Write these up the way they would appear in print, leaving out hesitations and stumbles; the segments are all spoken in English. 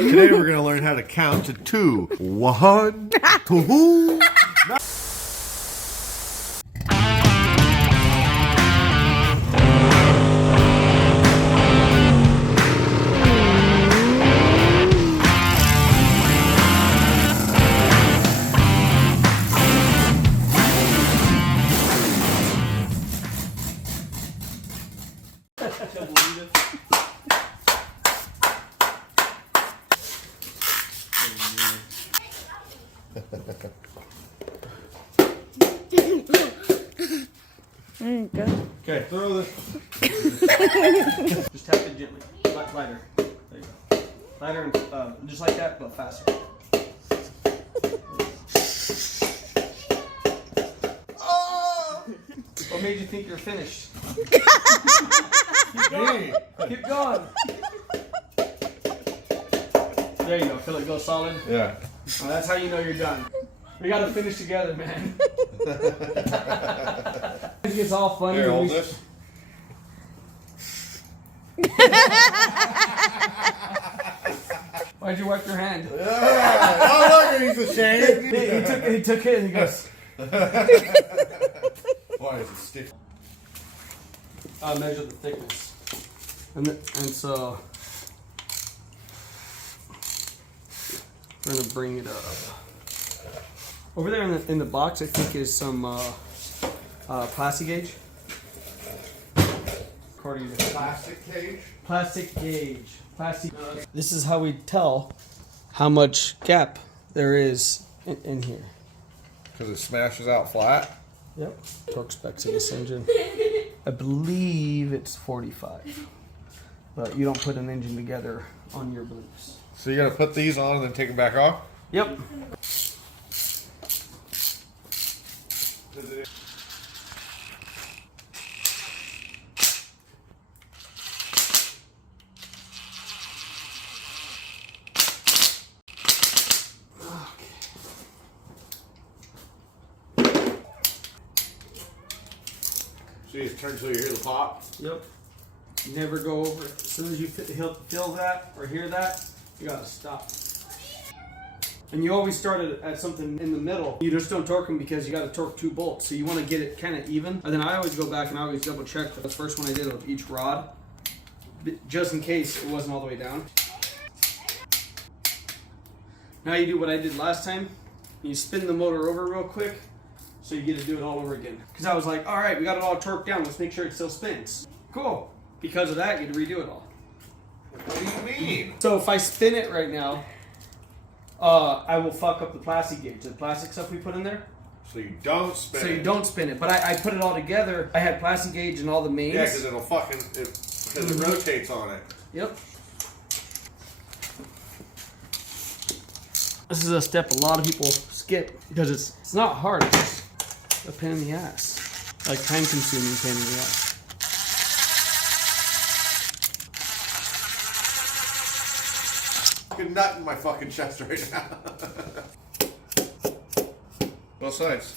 Today we're going to learn how to count to 2. 1, 2. There you go. Okay, throw this. Just tap it gently. Lighter. There you go. Lighter and just like that, but faster. Oh! What made you think you're finished? Keep going. Keep going. There you go. Feel it go solid? Yeah. Oh, that's how you know you're done. We gotta finish together, man. It gets all funny. Here, hold this. Why'd you wipe your hand? Oh, look, he's ashamed. He took it and he goes. Why is it sticky? Measure the thickness. And so we're gonna bring it up. Over there in the box, I think is some plastic gauge. According to Plastic cage? plastic gauge. Plastic. This is how we tell how much gap there is in here. Because it smashes out flat. Yep. Torque specs of this engine. I believe it's 45. But you don't put an engine together on your beliefs. So you got to put these on and then take them back off? Yep. See, it turns so you hear the pop. Yep. Never go over it. As soon as you feel that or hear that, you gotta stop. And you always start at something in the middle. You just don't torque them because you gotta torque 2 bolts. So you wanna get it kind of even. And then I always go back and I always double check the first one I did of each rod, just in case it wasn't all the way down. Now you do what I did last time. You spin the motor over real quick. So you get to do it all over again. Because I was like, all right, we got it all torqued down. Let's make sure it still spins. Cool. Because of that, you get to redo it all. What do you mean? So if I spin it right now, I will fuck up the plastic gauge. The plastic stuff we put in there. So you don't spin So it. you don't spin it. But I put it all together. I had plastic gauge and all the mains. Yeah, because it'll fucking, because it rotates on it. Yep. This is a step a lot of people skip because it's not hard. It's just a pain in the ass. Like time consuming pain in the ass. Fucking nut in my fucking chest right now. Both sides.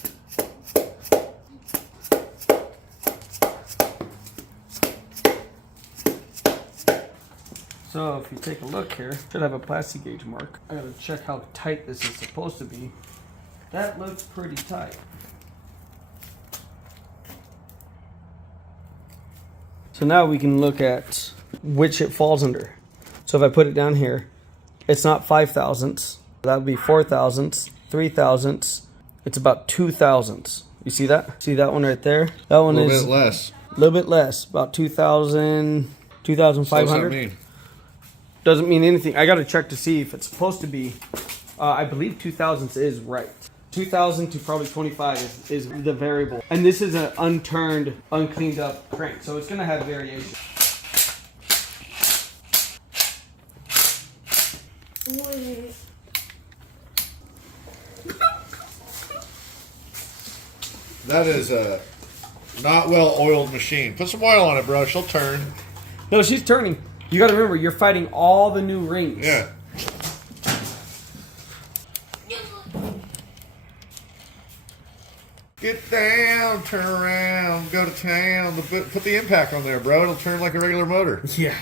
So if you take a look here, should have a plastic gauge mark. I gotta check how tight this is supposed to be. That looks pretty tight. So now we can look at which it falls under. So if I put it down here, it's not 5 thousandths. That would be 4 thousandths, 3 thousandths. It's about 2 thousandths. You see that? See that one right there? That one is A little bit less. a little bit less, about 2,000, 2,500. What's that mean? Doesn't mean anything. I got to check to see if it's supposed to be. I believe 2 thousandths is right. 2,000 to probably 25 is the variable. And this is an unturned, uncleaned up crank, so it's going to have variation. That is a not well oiled machine. Put some oil on it, bro. She'll turn. No, she's turning. You got to remember, you're fighting all the new rings. Yeah. Get down, turn around, go to town. Put the impact on there, bro. It'll turn like a regular motor. Yeah.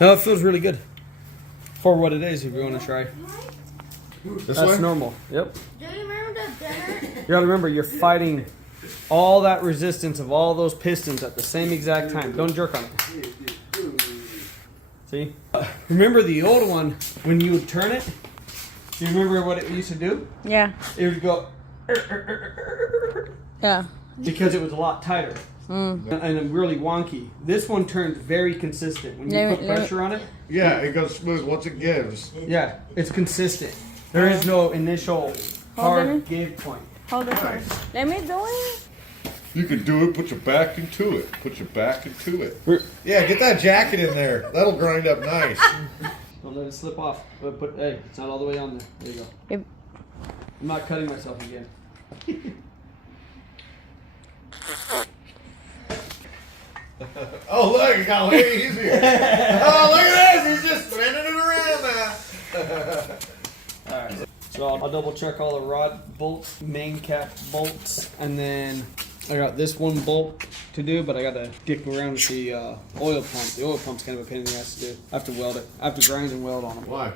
No, it feels really good. for what it is if you want to try. This That's way? normal. Yep. Do you remember the dinner? You gotta remember, you're fighting all that resistance of all those pistons at the same exact time. Don't jerk on it. See? Remember the old one, when you would turn it? Do you remember what it used to do? Yeah. It would go Yeah. because it was a lot tighter and really wonky. This one turns very consistent. When you Let me- put let me- pressure on it, Yeah, it goes smooth once it gives. yeah, it's consistent. There is no initial hard it. give point. Hold it first. Let me do it. You can do it. Put your back into it. Put your back into it. Yeah, get that jacket in there. That'll grind up nice. Don't let it slip off. But hey, it's not all the way on there. There you go. Yep. I'm not cutting myself again. Oh, look, it got way easier. Oh, look at this. He's just spinning it around now. Alright. So I'll double check all the rod bolts, main cap bolts, and then I got this one bolt to do, but I gotta dick around with the oil pump. The oil pump's kind of a pain in the ass to do. I have to weld it. I have to grind and weld on them. Why?